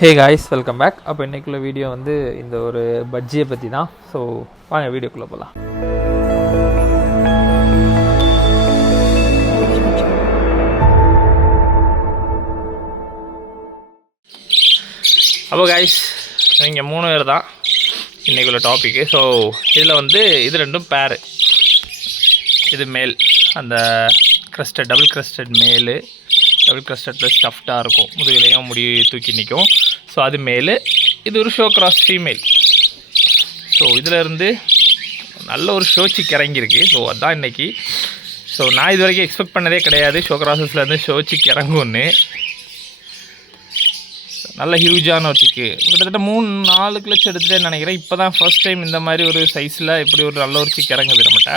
Hey guys, welcome back. அப்போ இன்றைக்குள்ள video வந்து இந்த ஒரு பஜ்ஜியை பற்றி தான். ஸோ வாங்க வீடியோக்குள்ளே போகலாம். அப்போ காய்ஸ், இங்கே 3 பேர் தான் இன்றைக்குள்ள டாப்பிக்கு. ஸோ இதில் வந்து இது ரெண்டும் பேரு. இது மேல், அந்த க்ரஸ்டட், டபுள் க்ரஸ்டட் மேலு, டபுள் க்ரஸ்டட் ப்ளஸ் ஸ்டஃப்டாக இருக்கும், முதுகிலையும் முடி தூக்கி நிற்கும். ஸோ அது மேலு. இது ஒரு ஷோ கிராஸ் ஃபீமேல். ஸோ இதில் இருந்து நல்ல ஒரு ஷோ சிக் இறங்கியிருக்கு. ஸோ அதுதான் இன்றைக்கி. ஸோ நான் இது வரைக்கும் எக்ஸ்பெக்ட் பண்ணதே கிடையாது ஷோ கிராஸஸ்லேருந்து ஷோ சிக் இறங்கும்னு. நல்ல ஹியூஜான ஒரு சிக்கு, கிட்டத்தட்ட 3-4 கிளச் எடுத்துகிட்டேன்னு நினைக்கிறேன். இப்போ தான் ஃபர்ஸ்ட் டைம் இந்த மாதிரி ஒரு சைஸில் இப்படி ஒரு நல்ல ஒரு சிக் இறங்குது நம்மகிட்ட.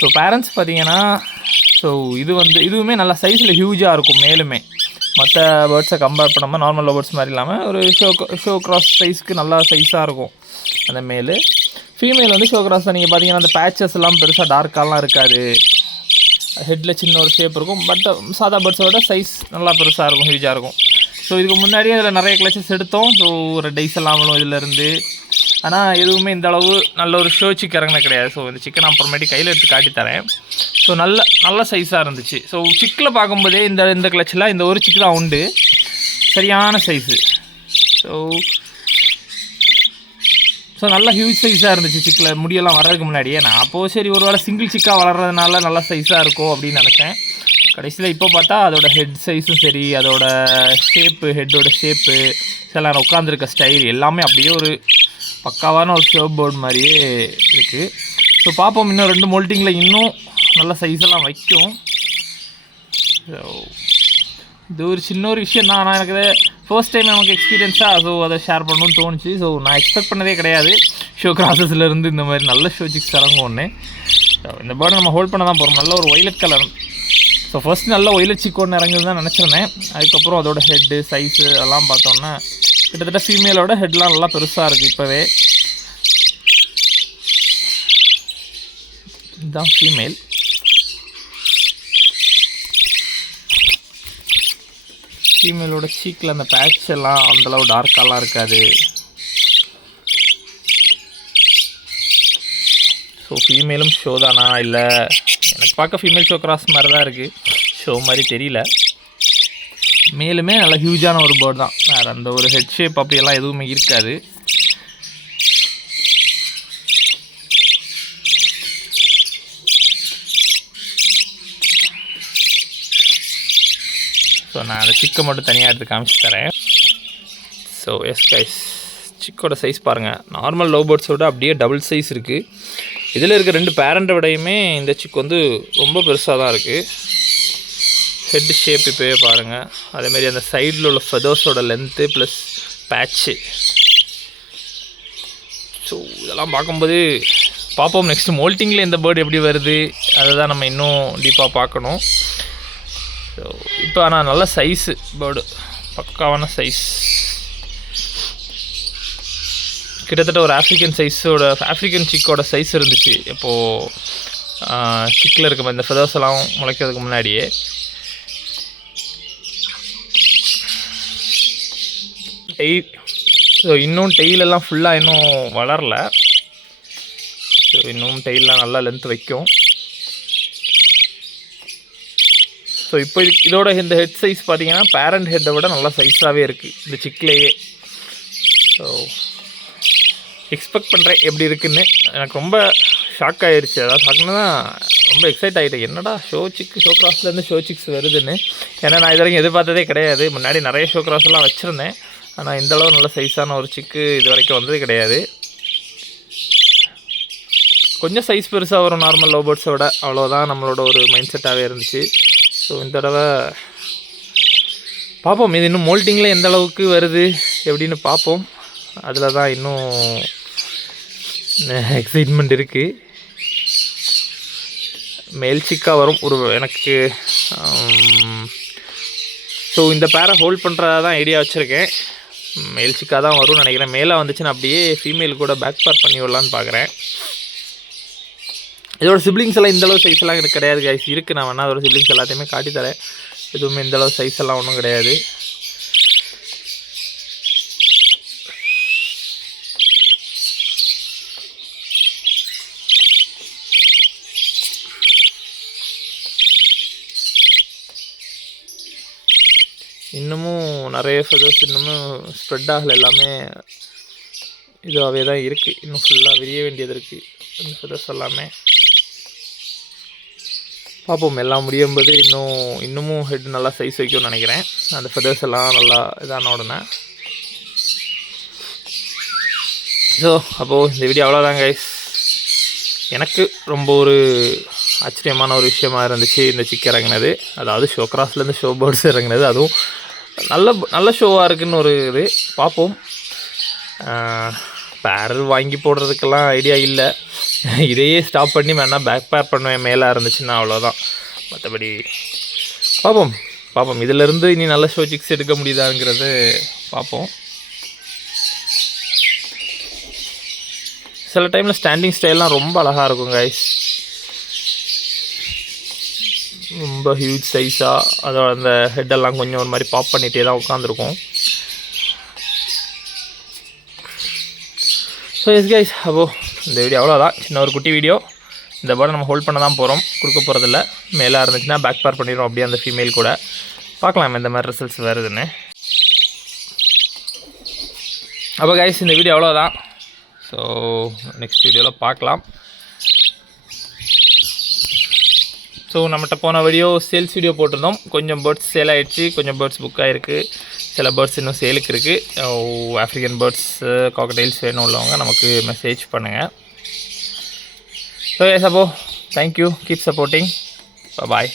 ஸோ பேரண்ட்ஸ் பார்த்தீங்கன்னா, ஸோ இது வந்து இதுவுமே நல்ல சைஸில் ஹியூஜாக இருக்கும். மேலுமே மற்ற பேர்ட்ஸை கம்பேர் பண்ணாமல் நார்மல் பேர்ட்ஸ் மாதிரி இல்லாமல் ஒரு ஷோ கிராஸ் சைஸ்க்கு நல்லா சைஸாக இருக்கும் அந்த மேலு. ஃபீமேல் வந்து ஷோ கிராஸ் தான். நீங்கள் பார்த்தீங்கன்னா அந்த பேச்சஸ் எல்லாம் பெருசாக டார்க்காலாம் இருக்காது. ஹெட்டில் சின்ன ஒரு ஷேப் இருக்கும். பட் சாதா பேர்ட்ஸோட சைஸ் நல்லா பெருசாக இருக்கும், ஹியூஜாக இருக்கும். ஸோ இதுக்கு முன்னாடியே அதில் நிறைய கிளச்சஸ் எடுத்தோம். ஸோ ஒரு டைஸ் எல்லாமலும் இதிலேருந்து. ஆனால் எதுவுமே இந்த அளவு நல்ல ஒரு ஷோ சிக் இறங்கின கிடையாது. ஸோ இந்த சிக்கன் அப்புறமேட்டு கையில் எடுத்து காட்டித்தரேன். ஸோ நல்ல சைஸாக இருந்துச்சு. ஸோ சிக்கில் பார்க்கும்போதே இந்த கிளச்சில் இந்த ஒரு சிக்கு தான் உண்டு, சரியான சைஸு. ஸோ நல்ல ஹியூஜ் சைஸாக இருந்துச்சு சிக்கில். முடியெல்லாம் வர்றதுக்கு முன்னாடியே நான் அப்போது சரி ஒரு வேளை சிங்கிள் சிக்காக வளர்கிறதுனால நல்ல சைஸாக இருக்கும் அப்படின்னு நினச்சேன். கடைசியில் இப்போ பார்த்தா அதோட ஹெட் சைஸும் சரி, அதோட ஷேப்பு, ஹெட்டோட ஷேப்பு, சில உட்காந்துருக்க ஸ்டைல் எல்லாமே அப்படியே ஒரு பக்காவான ஒரு ஷோ போர்டு மாதிரியே இருக்குது. ஸோ பார்ப்போம், இன்னும் 2 மோல்ட்டிங்கில் இன்னும் நல்ல சைஸெல்லாம் வைக்கும். ஸோ இது ஒரு சின்ன ஒரு விஷயம் தான். ஆனால் எனக்கு ஃபர்ஸ்ட் டைம் நமக்கு எக்ஸ்பீரியன்ஸாக, ஸோ அதை ஷேர் பண்ணணும்னு தோணுச்சு. ஸோ நான் எக்ஸ்பெக்ட் பண்ணதே கிடையாது ஷோ கிராஸஸ்லேருந்து இந்த மாதிரி நல்ல ஷோ சிக்ஸ் இறங்கும் ஒன்று. ஸோ இந்த பேர்டை நம்ம ஹோல்ட் பண்ண தான் போகிறோம். நல்ல ஒரு ஒய்லட் கலர். ஸோ ஃபர்ஸ்ட் நல்ல ஒய்லட் சிக் ஒன்று இறங்குது தான் நினச்சிருந்தேன். அதுக்கப்புறம் அதோட ஹெட்டு சைஸு அதெல்லாம் பார்த்தோன்னா கிட்டத்தட்ட ஃபீமேலோட ஹெட்லாம் நல்லா பெருசாக இருக்குது. இப்போவே இதுதான் ஃபீமேல். ஃபீமேலோட சீக்கில் அந்த பேட்ச் எல்லாம் அந்தளவு டார்க்காலாம் இருக்காது. ஸோ ஃபீமேலும் ஷோ தானா இல்லை, எனக்கு பார்க்க ஃபீமேல் ஷோ கிராஸ் மாதிரி தான் இருக்குது, ஷோ மாதிரி தெரியல. மேலுமே நல்ல ஹியூஜான ஒரு பேர்ட் தான். வேறு அந்த ஒரு ஹெட் ஷேப் அப்படியெல்லாம் எதுவுமே இருக்காது. ஸோ நான் அந்த சிக்கை மட்டும் தனியாக எடுத்து காமிச்சு தரேன். ஸோ எஸ் கைஸ், சிக்கோட சைஸ் பாருங்கள். நார்மல் லவ் பேர்ட்ஸோட அப்படியே டபுள் சைஸ் இருக்குது. இதில் இருக்க 2 பேரண்ட்டை விடையுமே இந்த சிக் வந்து ரொம்ப பெருசாக தான் இருக்குது. ஹெட் ஷேப் இப்போவே பாருங்கள். அதேமாரி அந்த சைடில் உள்ள ஃபெதர்ஸோட லென்த்து ப்ளஸ் பேட்ச்சு. ஸோ இதெல்லாம் பார்க்கும்போது பார்ப்போம் நெக்ஸ்ட்டு மோல்ட்டிங்கில் இந்த பேர்டு எப்படி வருது, அதை தான் நம்ம இன்னும் டீப்பாக பார்க்கணும். ஸோ இப்போ ஆனால் நல்ல சைஸு பேர்டு, பக்காவான சைஸ். கிட்டத்தட்ட ஒரு ஆஃப்ரிக்கன் சிக்கோட சைஸ் இருந்துச்சு இப்போது சிக்கில் இருக்க இந்த ஃபெதர்ஸ் எல்லாம் முளைக்கிறதுக்கு முன்னாடியே. ஸோ இன்னும் டெய்லெல்லாம் ஃபுல்லாக இன்னும் வளரல. ஸோ இன்னும் டெய்லெலாம் நல்லா லென்த் வைக்கும். ஸோ இப்போ இதோட இந்த ஹெட் சைஸ் பார்த்தீங்கன்னா பேரண்ட் ஹெட்டை விட நல்லா சைஸாகவே இருக்குது இந்த சிக்லேயே. ஸோ எக்ஸ்பெக்ட் பண்ணுறேன் எப்படி இருக்குன்னு. எனக்கு ரொம்ப ஷாக் ஆகிடுச்சு. அதாவது ஷாக்னா தான் ரொம்ப எக்ஸைட் ஆகிட்டேன். என்னடா ஷோ கிராஸ்லேருந்து ஷோ சிக்ஸ் வருதுன்னு. ஏன்னா நான் இது வரைக்கும் எதிர்பார்த்ததே கிடையாது. முன்னாடி நிறைய ஷோ கிராஸ்லாம் வச்சுருந்தேன், ஆனால் இந்தளவு நல்ல சைஸான ஒரு சிக்கு இது வரைக்கும் வந்தது கிடையாது. கொஞ்சம் சைஸ் பெருசாக வரும் நார்மல் லவ் பேர்ட்ஸோட, அவ்வளோதான் நம்மளோட ஒரு மைண்ட் செட்டாகவே இருந்துச்சு. ஸோ இந்த தடவை பார்ப்போம், இது இன்னும் மோல்ட்டிங்கில் எந்த அளவுக்கு வருது எப்படின்னு பார்ப்போம். அதில் தான் இன்னும் எக்ஸைட்மெண்ட் இருக்குது. மேல் சிக்காக வரும் ஒரு எனக்கு. ஸோ இந்த பேரை ஹோல்ட் பண்ணுறதா தான் ஐடியா வச்சுருக்கேன். மேல் சிக்காக தான் வரும்னு நினைக்கிறேன். மேலே வந்துச்சுன்னா அப்படியே ஃபீமேல் கூட பேக் பேர் பண்ணி விடலான்னு பார்க்குறேன். இதோட சிப்ளிங்ஸ் எல்லாம் இந்தளவு சைஸ்லாம் எனக்கு கிடையாது கைஸ். இருக்குது, நான் வேணால் அதோட சிப்ளிங்ஸ் எல்லாத்தையுமே காட்டித்தரேன். எதுவுமே இந்தளவு சைஸ் எல்லாம் ஒன்றும் கிடையாது. இன்னமும் நிறைய ஃபெதர்ஸ் இன்னமும் ஸ்ப்ரெட் ஆகலை, எல்லாமே இதுவாகவே தான் இருக்குது. இன்னும் ஃபுல்லாக விரிய வேண்டியது இருக்குது அந்த ஃபெதர்ஸ் எல்லாமே. பார்ப்போம், எல்லாம் முடியும்போது இன்னமும் ஹெட் நல்லா சைஸ் வைக்கும்னு நினைக்கிறேன். அந்த ஃபெதர்ஸ் எல்லாம் நல்லா இதான உடனே. ஸோ அப்போது இந்த வீடியோ அவ்வளோதான் கைஸ். எனக்கு ரொம்ப ஒரு ஆச்சரியமான ஒரு விஷயமா இருந்துச்சு இந்த சிக்கு இறங்கினது. அதாவது ஷோ கிராஸ்லேருந்து ஷோ பேர்ட்ஸ் இறங்கினது, அதுவும் நல்ல ஷோவாக இருக்குதுன்னு ஒரு இது. பார்ப்போம். பேர் வாங்கி போடுறதுக்கெல்லாம் ஐடியா இல்லை. இதையே ஸ்டாப் பண்ணி வேணால் பேக் பேர் பண்ணுவேன் மேலே இருந்துச்சுன்னா, அவ்வளோதான். மற்றபடி பார்ப்போம் இதிலேருந்து இனி நல்ல ஷோ சிக்ஸ் எடுக்க முடியுதாங்கிறது பார்ப்போம். சில டைமில் ஸ்டாண்டிங் ஸ்டைல்லாம் ரொம்ப அழகாக இருக்கும் கைஸ். ரொம்ப ஹியூஜ் சைஸாக அதோட அந்த ஹெட்டெல்லாம் கொஞ்சம் ஒரு மாதிரி பாப் பண்ணிகிட்டே தான் உட்காந்துருக்கும். ஸோ எஸ் கைஸ், அப்போது இந்த வீடியோ அவ்வளோதான். சின்ன ஒரு குட்டி வீடியோ. இந்த பேர்டை நம்ம ஹோல்ட் பண்ண தான் போகிறோம், கொடுக்க போகிறதில்ல. மேலே இருந்துச்சுன்னா பேக் பேர் பண்ணிடுறோம் அப்படியே அந்த ஃபீமேல் கூட. பார்க்கலாம் இந்த மாதிரி ரிசல்ட்ஸ் வருதுன்னு. அப்போ கைஸ் இந்த வீடியோ அவ்வளோதான். ஸோ நெக்ஸ்ட் வீடியோவில் பார்க்கலாம். ஸோ நம்மகிட்ட போன வீடியோ சேல்ஸ் வீடியோ போட்டிருந்தோம். கொஞ்சம் பேர்ட்ஸ் சேல் ஆகிடுச்சு, கொஞ்சம் பேர்ட்ஸ் புக் ஆகிருக்கு, சில பேர்ட்ஸ் இன்னும் சேலுக்கு இருக்குது. ஆஃப்ரிக்கன் பேர்ட்ஸ், காக்கடைல்ஸ் வேணும் உள்ளவங்க நமக்கு மெசேஜ் பண்ணுங்கள். ஸோ எஸ் அப்போ தேங்க்யூ, கீப் சப்போர்ட்டிங், பாய்.